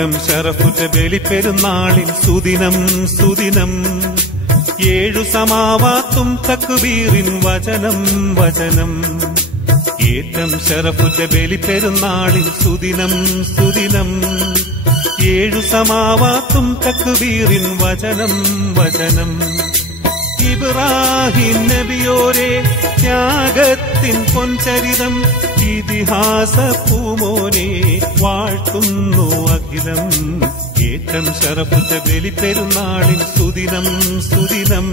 ഏറ്റം ശറഫുറ്റ ബലിപ്പെരുന്നാളിൻ സുദിനം സുദിനം. 7 സമാവാത്തും തക്ബീറിൻ വചനം വചനം. ഏറ്റം ശറഫുറ്റ ബലിപ്പെരുന്നാളിൻ സുദിനം സുദിനം. 7 സമാവാത്തും തക്ബീറിൻ വചനം വചനം. ഇബ്രാഹിം നബിയോരെ ത്യാഗത്തിൻ പൊൻചരിതം, ഇതിഹാസ പൂമോനെ വാഴ്ത്തുന്നു അഖിലം. ഏറ്റം ശറഫുറ്റ ബലിപ്പെരുന്നാളിൻ സുദിനം സുദിനം.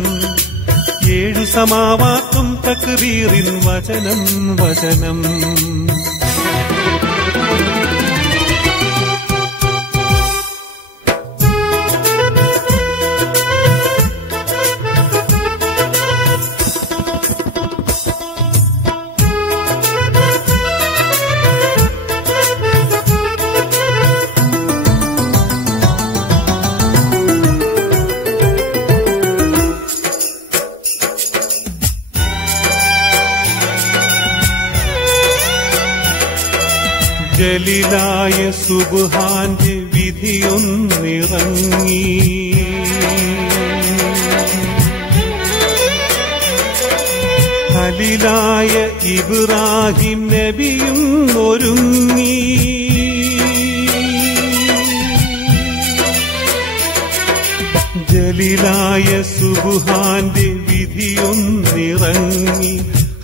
7 സമാവാത്തും തക്ബീറിൻ വചനം വചനം. ജലീലായ സുബ്ഹാന്റെ വിധിയൊന്നിറങ്ങി, ഖലീലായ ഇബ്രാഹിം നബിയും ഒരുങ്ങി. ജലീലായ സുബ്ഹാന്റെ വിധിയൊന്നിറങ്ങി,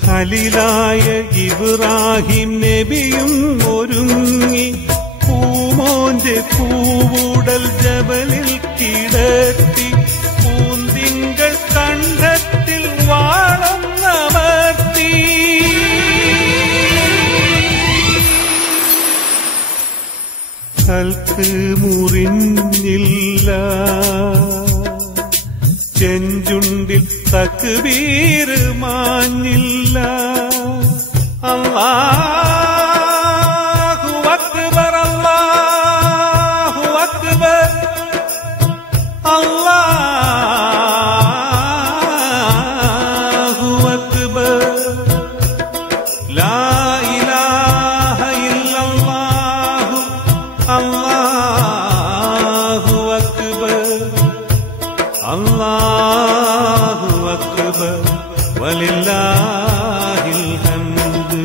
ഖലീലായ ഇബ്രാഹിം നബിയും ഒരുങ്ങി. പൂമോന്റെ പൂവുടൽ ജബലിൽ കിടത്തി, പൂന്തിങ്കൾ കണ്ഠത്തിൽ വാളമർത്തി. കൽക്ക് മുറിഞ്ഞില്ല, ചെഞ്ചുണ്ടിൽ തക്ബീർ മാഞ്ഞില്ല. അല്ലാഹു അക്ബർ അല്ലാഹു അക്ബർ അല്ലാഹു അക്ബർ. ലാ ഇലാഹ ഇല്ലല്ലാഹു അല്ലാഹു അക്ബർ അല്ലാഹു അക്ബർ വലില്ലാഹിൽ ഹംദ്.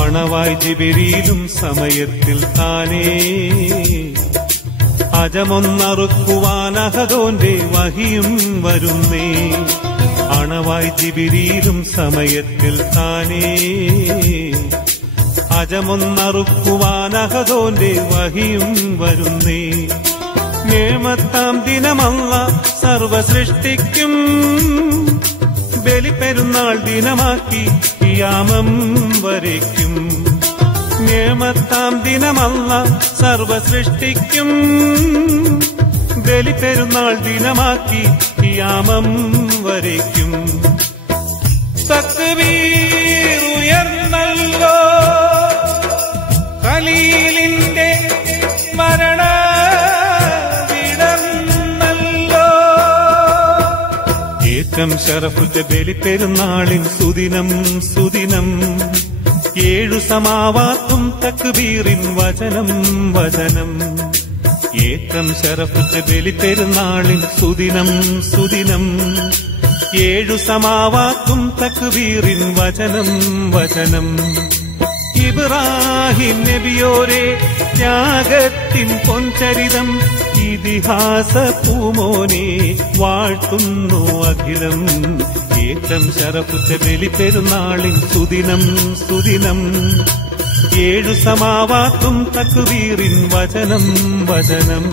അണവായി ജിബ്രീലും സമയത്തിൽ താനേ, അജമൊന്നറുക്കുവാൻ അഹദോന്റെ വഹിയും വരുന്നേ. അണവായി ജിബ്രീലും സമയത്തിൽ താനേ, അജമൊന്നറുക്കുവാൻ അഹദോന്റെ വഹിയും വരുന്നേ. നേമത്താം ദിനമല്ല സർവ സൃഷ്ടിക്കും, ബലിപ്പെരുന്നാൾ ദിനമാക്കി ഖിയാമം വരയ്ക്കും. നേമത്താം ദിനമല്ല സർവ സൃഷ്ടിക്കും, ബലിപ്പെരുന്നാൾ ദിനമാക്കി ഖിയാമം വരയ്ക്കും. തക്ബീർ ഉയർന്നല്ലോ, ഖലീലിന്റെ മരണ വിടർന്നല്ലോ. ഏറ്റം ശറഫുറ്റ ബലിപ്പെരുന്നാളിൻ സുദിനം സുദിനം. 7 സമാവാത്തും തക്ബീറിൻ വചനം വചനം. ഏറ്റം ശറഫുറ്റ ബലിപ്പെരുന്നാളിൻ സുദിനം സുദിനം. 7 സമാവാത്തും തക്ബീറിൻ വചനം വചനം. ഇബ്രാഹിം നബിയോരെ ത്യാഗത്തിൻ പൊൻചരിതം, ഇതിഹാസ പൂമോനെ വാഴ്ത്തുന്നു അഖിലം. ഏറ്റം ശറഫുറ്റ ബലിപ്പെരുന്നാളിൻ സുദിനം സുദിനം. 7 സമാവാത്തും തക്ബീറിൻ വചനം വചനം.